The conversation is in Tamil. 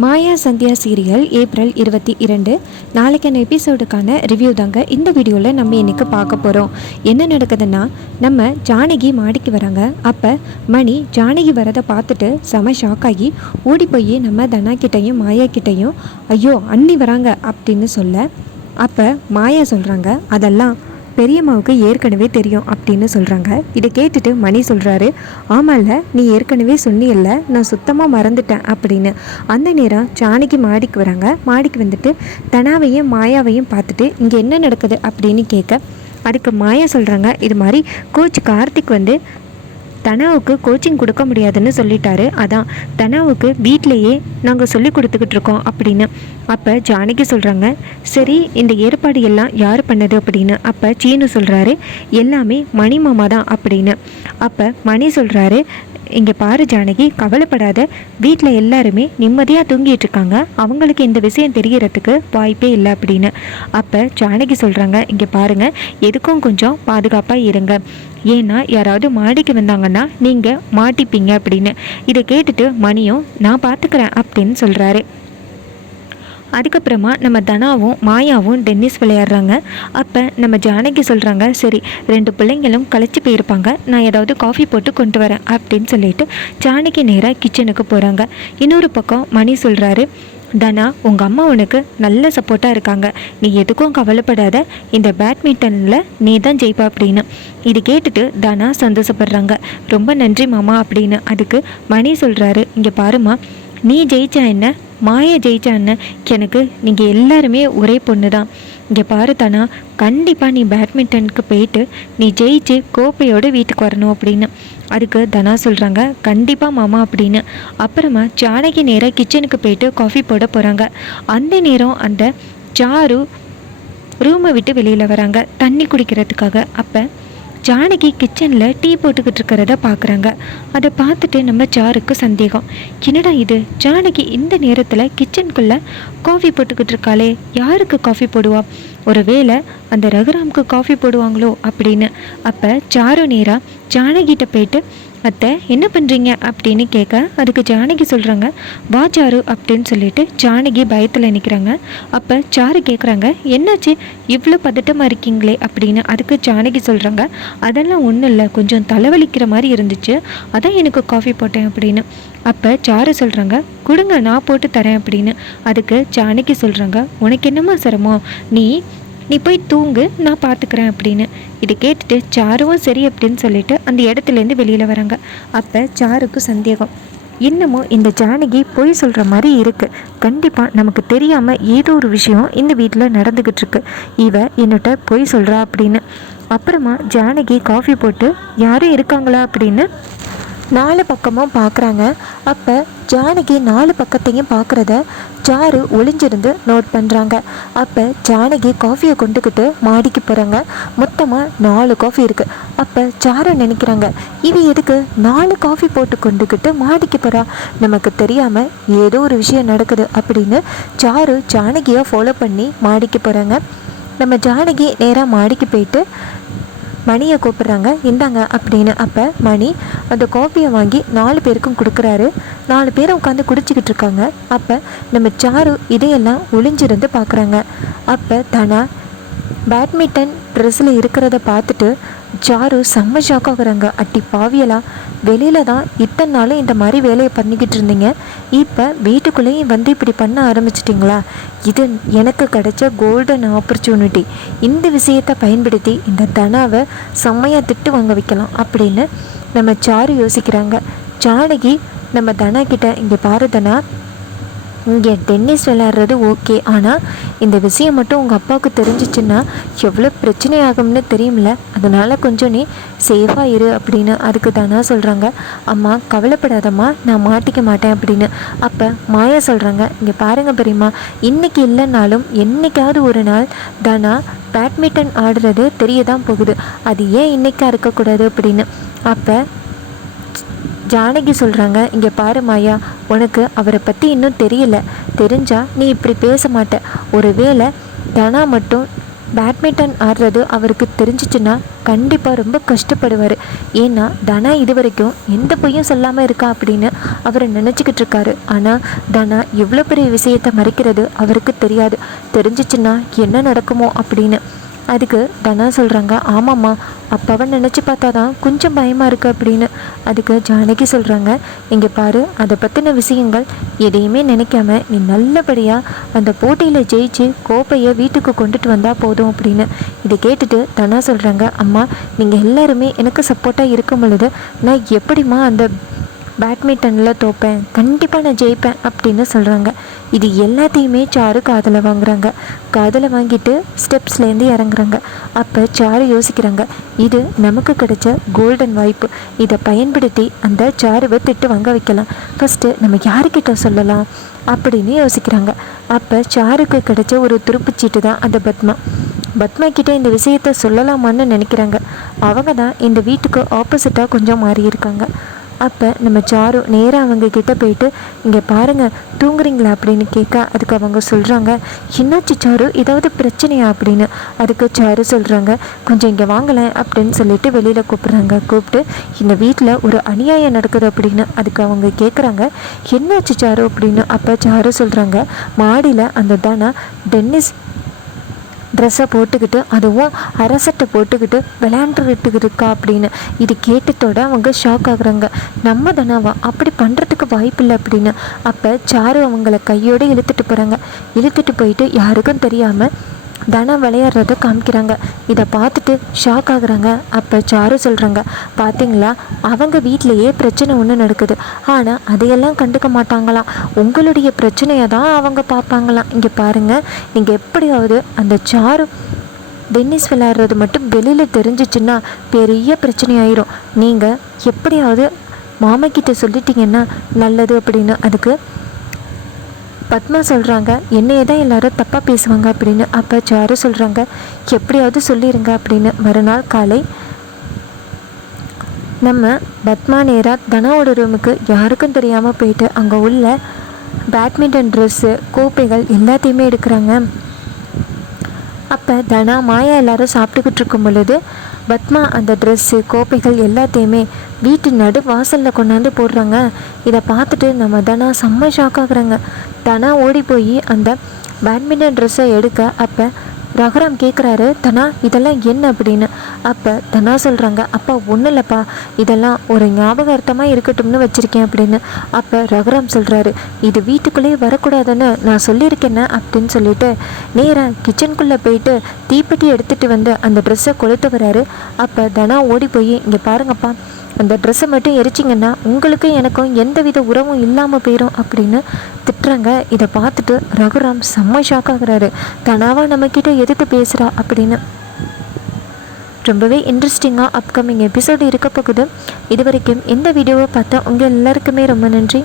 மாயா சந்தியா சீரியல் ஏப்ரல் இருபத்தி இரண்டு. நாளைக்கான எபிசோடுக்கான ரிவ்யூ தாங்க இந்த வீடியோவில் நம்ம இன்றைக்கி பார்க்க போகிறோம் என்ன நடக்குதுன்னா நம்ம ஜானகி மாடிக்கு வராங்க. அப்போ மணி ஜானகி வரதை பார்த்துட்டு செம ஷாக் ஆகி ஓடி போய் நம்ம தனா கிட்டேயும் மாயா கிட்டேயும் ஐயோ அண்ணி வராங்க அப்படின்னு சொல்ல அப்போ மாயா சொல்கிறாங்க அதெல்லாம் பெரியம்மாவுக்கு ஏற்கனவே தெரியும் அப்படின்னு சொல்கிறாங்க இதை கேட்டுட்டு மணி சொல்கிறாரு ஆமாம்ல நீ ஏற்கனவே சொன்னியல்ல நான் சுத்தமாக மறந்துட்டேன் அப்படின்னு. அந்த நேரம் ஜானகி மாடிக்கு வராங்க. மாடிக்கு வந்துட்டு தனாவையும் மாயாவையும் பார்த்துட்டு இங்கே என்ன நடக்குது? அப்படின்னு கேட்க அதுக்கு மாயா சொல்கிறாங்க இது மாதிரி கோச் கார்த்திக் வந்து தனாவுக்கு கோச்சிங் கொடுக்க முடியாதுன்னு சொல்லிட்டாரு. அதான் தனாவுக்கு வீட்டிலையே நாங்கள் சொல்லி கொடுத்துக்கிட்டு இருக்கோம் அப்படின்னு. அப்போ ஜானகி சொல்கிறாங்க சரி இந்த ஏற்பாடு எல்லாம் யார் பண்ணது? அப்படின்னு. அப்போ சீனு சொல்கிறாரு எல்லாமே மணி மாமா தான் அப்படின்னு. அப்போ மணி சொல்கிறாரு இங்கே பாரு ஜானகி கவலைப்படாத. வீட்டில் எல்லாருமே நிம்மதியாக தூங்கிட்டு இருக்காங்க அவங்களுக்கு இந்த விஷயம் தெரியறதுக்கு வாய்ப்பே இல்லை அப்படின்னு. அப்போ ஜானகி சொல்கிறாங்க இங்கே பாருங்கள் எதுக்கும் கொஞ்சம் பாதுகாப்பாக இருங்க. ஏன்னா யாராவது மாடிக்கு வந்தாங்கன்னா நீங்கள் மாட்டிப்பீங்க அப்படின்னு. இதை கேட்டுட்டு மணியும் நான் பார்த்துக்கிறேன் அப்படின்னு சொல்கிறாரு அதுக்கப்புறமா நம்ம தனாவும் மாயாவும் டென்னிஸ் விளையாடுறாங்க. அப்போ நம்ம ஜானகி சொல்கிறாங்க சரி ரெண்டு பிள்ளைங்களும் களைச்சி போயிருப்பாங்க. நான் ஏதாவது காஃபி போட்டு கொண்டு வரேன் அப்படின்னு சொல்லிட்டு ஜானகி நேராக கிச்சனுக்கு போகிறாங்க இன்னொரு பக்கம் மணி சொல்கிறாரு தனா உங்கள் அம்மா உனக்கு நல்ல சப்போர்ட்டாக இருக்காங்க. நீ எதுக்கும் கவலைப்படாத. இந்த பேட்மிண்டனில் நீ தான் ஜெயிப்பா அப்படின்னு. இது கேட்டுட்டு தனா சந்தோஷப்படுறாங்க. ரொம்ப நன்றி மாமா அப்படின்னு. அதுக்கு மணி சொல்கிறாரு இங்கே பாருமா நீ ஜெயிச்சா என்ன? மாயா ஜெயிச்சா என்ன? எனக்கு நீங்கள் எல்லாருமே ஒரே பொண்ணு தான் இங்கே பாரு தானா கண்டிப்பாக நீ பேட்மிண்டனுக்கு போயிட்டு நீ ஜெயிச்சு கோப்பையோடு வீட்டுக்கு வரணும் அப்படின்னு. அதுக்கு தனா சொல்கிறாங்க கண்டிப்பாக மாமா அப்படின்னு. அப்புறமா ஜானகி நேராக கிச்சனுக்கு போயிட்டு காஃபி போட போகிறாங்க அந்த நேரம் அந்த சாரு ரூமை விட்டு வெளியில் வராங்க தண்ணி குடிக்கிறதுக்காக. அப்போ ஜானகி கிச்சனில் டீ போட்டுக்கிட்டு இருக்கிறத பார்க்குறாங்க அதை பார்த்துட்டு நம்ம சாருக்கு சந்தேகம். என்னடா இது? ஜானகி இந்த நேரத்தில் கிச்சனுக்குள்ளே காஃபி போட்டுக்கிட்டு இருக்காளே. யாருக்கு காஃபி போடுவா? ஒருவேளை அந்த ரகுராமுக்கு காஃபி போடுவாங்களோ அப்படின்னு. அப்போ சாரு நேராக ஜானகிட்ட போயிட்டு அத்தை என்ன பண்ணுறீங்க அப்படின்னு கேட்க அதுக்கு ஜானகி சொல்கிறாங்க வா சாரு அப்படின்னு சொல்லிட்டு ஜானகி பயத்தில் நிற்கிறாங்க அப்போ சாரு கேட்குறாங்க என்னாச்சு? இவ்வளோ பதட்டமாக இருக்கீங்களே அப்படின்னு அதுக்கு ஜானகி சொல்கிறாங்க அதெல்லாம் ஒன்றும் இல்லை கொஞ்சம் தலைவலிக்கிற மாதிரி இருந்துச்சு. அதான் எனக்கு காஃபி போட்டேன் அப்படின்னு. அப்போ சாரு சொல்கிறாங்க கொடுங்க நான் போட்டு தரேன் அப்படின்னு. அதுக்கு ஜானகி சொல்கிறாங்க உனக்கு என்னம்மா சிரமம்? நீ நீ போய் தூங்கு நான் பார்த்துக்கிறேன் அப்படின்னு. இதை கேட்டுட்டு சாருவும் சரி அப்படின்னு சொல்லிட்டு அந்த இடத்துலேருந்து வெளியில் வராங்க. அப்போ சாருக்கு சந்தேகம். இன்னமும் இந்த ஜானகி பொய் சொல்கிற மாதிரி இருக்குது கண்டிப்பாக நமக்கு தெரியாமல் ஏதோ ஒரு விஷயம் இந்த வீட்டில் நடந்துக்கிட்டு இருக்கு. இவ என்னட்ட பொய் சொல்கிறா அப்படின்னு. அப்புறமா ஜானகி காஃபி போட்டு யாரும் இருக்காங்களா? அப்படின்னு நாலு பக்கமும் பார்க்குறாங்க அப்போ ஜானகி நாலு பக்கத்தையும் பார்க்குறத சாரு ஒளிஞ்சிருந்து நோட் பண்ணுறாங்க அப்போ ஜானகி காஃபியை கொண்டுக்கிட்டு மாடிக்கு போகிறாங்க மொத்தமாக நாலு காஃபி இருக்குது அப்போ சாரு நினைக்கிறாங்க இது எதுக்கு நாலு காஃபி போட்டு கொண்டுக்கிட்டு மாடிக்கு போகிறா நமக்கு தெரியாமல் ஏதோ ஒரு விஷயம் நடக்குது அப்படின்னு சாரு ஜானகியை ஃபாலோ பண்ணி மாடிக்கு போகிறாங்க நம்ம ஜானகி நேராக மாடிக்கு போயிட்டு மணியை கூப்பிட்றாங்க. இந்தாங்க அப்படின்னு அப்போ மணி அந்த காஃபியை வாங்கி நாலு பேருக்கும் கொடுக்குறாரு. நாலு பேரும் உட்காந்து குடிச்சிக்கிட்டு இருக்காங்க. அப்போ நம்ம சாரு இதையெல்லாம் ஒளிஞ்சிருந்து பார்க்குறாங்க அப்போ தனா பேட்மிண்டன் ட்ரெஸ்ஸில் இருக்கிறத பார்த்துட்டு சாரு செம்ம ஷாக் ஆகுறாங்க. அட்டி பாவியலா வெளியில தான் இத்தனை நாளும் இந்த மாதிரி வேலையை பண்ணிக்கிட்டு இருந்தீங்க. இப்போ வீட்டுக்குள்ளேயும் வந்து இப்படி பண்ண ஆரம்பிச்சிட்டிங்களா? இது எனக்கு கிடைச்ச கோல்டன் ஆப்பர்ச்சுனிட்டி இந்த விஷயத்தை பயன்படுத்தி இந்த தனாவை செம்மையாக திட்டு வாங்க வைக்கலாம் அப்படின்னு நம்ம சாரு யோசிக்கிறாங்க. ஜானகி நம்ம தனா கிட்ட இங்கே பாரு தனா இங்கே டென்னிஸ் விளையாடுறது ஓகே ஆனால் இந்த விஷயம் மட்டும் உங்கள் அப்பாவுக்கு தெரிஞ்சிச்சுன்னா எவ்வளோ பிரச்சனை ஆகும்னு தெரியும்ல? அதனால் கொஞ்சம் நீ சேஃபாக இரு அப்படின்னு அதுக்கு தானா சொல்கிறாங்க அம்மா கவலைப்படாதம்மா நான் மாட்டிக்க மாட்டேன் அப்படின்னு. அப்போ மாயா சொல்கிறாங்க இங்கே பாருங்கள் பெரியம்மா இன்றைக்கி இல்லைனாலும் என்னைக்காவது ஒரு நாள் தானா பேட்மிண்டன் ஆடுறது தெரிய தான் போகுது. அது ஏன் இன்றைக்கா இருக்கக்கூடாது? அப்படின்னு. அப்போ ஜானகி சொல்கிறாங்க இங்கே பாரு மாயா உனக்கு அவரை பற்றி இன்னும் தெரியல. தெரிஞ்சா நீ இப்படி பேச மாட்ட. ஒருவேளை தனா மட்டும் பேட்மிண்டன் ஆடுறது அவருக்கு தெரிஞ்சிச்சுன்னா கண்டிப்பாக ரொம்ப கஷ்டப்படுவார். ஏன்னா தனா இது வரைக்கும் எந்த பொய்யும் சொல்லாமல் இருக்கா அப்படின்னு அவர் நினச்சிக்கிட்டு இருக்காரு. ஆனால் தனா எவ்வளோ பெரிய விஷயத்தை மறைக்கிறது அவருக்கு தெரியாது. தெரிஞ்சிச்சுன்னா என்ன நடக்குமோ அப்படின்னு. அதுக்கு தனா சொல்கிறாங்க ஆமாம்மா அப்பாவை நினச்சி பார்த்தா தான் கொஞ்சம் பயமாக இருக்குது அப்படின்னு அதுக்கு ஜானகி சொல்கிறாங்க இங்கே பாரு அதை பற்றின விஷயங்கள் எதையுமே நினைக்காம நீ நல்லபடியாக அந்த போட்டியில் ஜெயிச்சு கோப்பையை வீட்டுக்கு கொண்டுட்டு வந்தால் போதும் அப்படின்னு. இதை கேட்டுட்டு தனா சொல்கிறாங்க அம்மா நீங்கள் எல்லாருமே எனக்கு சப்போர்ட்டாக இருக்கும் பொழுது நான் எப்படிம்மா அந்த பேட்மிண்டனில் தோப்பேன்? கண்டிப்பாக நான் ஜெயிப்பேன் அப்படின்னு சொல்கிறாங்க இது எல்லாத்தையுமே சாரு காதில் வாங்குறாங்க. காதில் வாங்கிட்டு ஸ்டெப்ஸ்லேருந்து இறங்குறாங்க. அப்போ சாரு யோசிக்கிறாங்க இது நமக்கு கிடைச்ச கோல்டன் வாய்ப்பு இதை பயன்படுத்தி அந்த சாருவை திட்டு வாங்க வைக்கலாம். ஃபஸ்ட்டு நம்ம யாருக்கிட்ட சொல்லலாம்? அப்படின்னு யோசிக்கிறாங்க. அப்போ சாருக்கு கிடைச்ச ஒரு துருப்புச்சீட்டு தான் அந்த பத்மா. பத்மா கிட்டே இந்த விஷயத்த சொல்லலாமான்னு நினைக்கிறாங்க. அவங்க தான் இந்த வீட்டுக்கு ஆப்போசிட்டாக கொஞ்சம் மாறியிருக்காங்க. அப்போ நம்ம சாரு நேராக அவங்க கிட்ட போயிட்டு இங்கே பாருங்கள் தூங்குறீங்களா? அப்படின்னு கேட்க அதுக்கு அவங்க சொல்கிறாங்க என்னாச்சு சாரு? ஏதாவது பிரச்சனையா? அப்படின்னு. அதுக்கு சாரு சொல்கிறாங்க கொஞ்சம் இங்கே வாங்கலேன் அப்படின்னு சொல்லிட்டு வெளியில் கூப்பிட்றாங்க. கூப்பிட்டு இந்த வீட்டில் ஒரு அநியாயம் நடக்குது அப்படின்னு அதுக்கு அவங்க கேட்குறாங்க என்னாச்சு சாரு? அப்படின்னு அப்போ சாரு சொல்கிறாங்க மாடியில் அந்த தானா டென்னிஸ் ட்ரெஸ்ஸை போட்டுக்கிட்டு அதுவும் அரசட்டை போட்டுக்கிட்டு விளையாண்டுக்கிட்டு இருக்கா அப்படின்னு. இது கேட்டதோட அவங்க ஷாக் ஆகுறாங்க. நம்ம தானவா அப்படி பண்ணுறதுக்கு வாய்ப்பில்லை அப்படின்னு. அப்போ சாரு அவங்கள கையோடு இழுத்துட்டு போகிறாங்க இழுத்துட்டு போயிட்டு யாருக்கும் தெரியாமல் தனம் விளையாடுறத காமிக்கிறாங்க. இதை பார்த்துட்டு ஷாக் ஆகுறாங்க. அப்போ சாரு சொல்கிறாங்க பார்த்தீங்களா அவங்க வீட்டிலையே பிரச்சனை ஒன்று நடக்குது. ஆனால் அதையெல்லாம் கண்டுக்க மாட்டாங்களாம். உங்களுடைய பிரச்சனையை தான் அவங்க பார்ப்பாங்களாம். இங்கே பாருங்கள் நீங்கள் எப்படியாவது அந்த சாரு டென்னிஸ் விளையாடுறது மட்டும் வெளியில் தெரிஞ்சிச்சுன்னா பெரிய பிரச்சனை ஆயிரும் நீங்கள் எப்படியாவது மாமா சொல்லிட்டீங்கன்னா நல்லது அப்படின்னு அதுக்கு பத்மா சொல்கிறாங்க என்னையே தான் எல்லாரும் தப்பாக பேசுவாங்க அப்படின்னு. அப்போ சாரு சொல்கிறாங்க எப்படியாவது சொல்லிடுங்க அப்படின்னு. மறுநாள் காலை நம்ம பத்மா நேராக தனாவோட ரூமுக்கு யாருக்கும் தெரியாமல் போயிட்டு அங்கே உள்ள பேட்மிண்டன் ட்ரெஸ்ஸு கோப்பைகள் எல்லாத்தையுமே எடுக்கிறாங்க. அப்போ தனா மாயா எல்லாரும் சாப்பிட்டுக்கிட்டு இருக்கும் பொழுது பத்மா அந்த ட்ரெஸ்ஸு கோப்பைகள் எல்லாத்தையுமே வீட்டு நடு வாசலில் கொண்டாந்து போடுறாங்க. இதை பார்த்துட்டு நம்ம தனா செம்ம ஷாக் ஆகுறாங்க. தனா ஓடி போய் அந்த பேட்மிண்டன் ட்ரெஸ்ஸை எடுக்க அப்போ ரகுராம் கேட்குறாரு தனா இதெல்லாம் என்ன? அப்படின்னு. அப்போ தனா சொல்கிறாங்க அப்பா ஒன்றும் இல்லைப்பா. இதெல்லாம் ஒரு ஞாபகார்த்தமாக இருக்கட்டும்னு வச்சுருக்கேன் அப்படின்னு. அப்போ ரகுராம் சொல்கிறாரு இது வீட்டுக்குள்ளேயே வரக்கூடாதுன்னு நான் சொல்லியிருக்கேன்னு அப்படின்னு சொல்லிட்டு நேராக கிச்சனுக்குள்ளே போயிட்டு தீப்பெட்டி எடுத்துகிட்டு வந்து அந்த ட்ரெஸ்ஸை கொளுத்து வராரு. அப்போ தனா ஓடி போய் இங்கே பாருங்கப்பா அந்த ட்ரெஸ்ஸை மட்டும் எரிச்சிங்கன்னா உங்களுக்கும் எனக்கும் எந்த வித உறவும் இல்லாமல் போயிடும் அப்படின்னு திட்டுறாங்க. இதை பார்த்துட்டு ரகுராம் செம்ம ஷாக் ஆகுறாரு. தனாவா நம்மக்கிட்ட எதுக்கு பேசுகிறா அப்படின்னு ரொம்பவே இன்ட்ரெஸ்டிங்காக அப்கமிங் எபிசோடு இருக்க போகுது. இது வரைக்கும் இந்த வீடியோவை பார்த்தா உங்கள் எல்லாருக்குமே ரொம்ப நன்றி.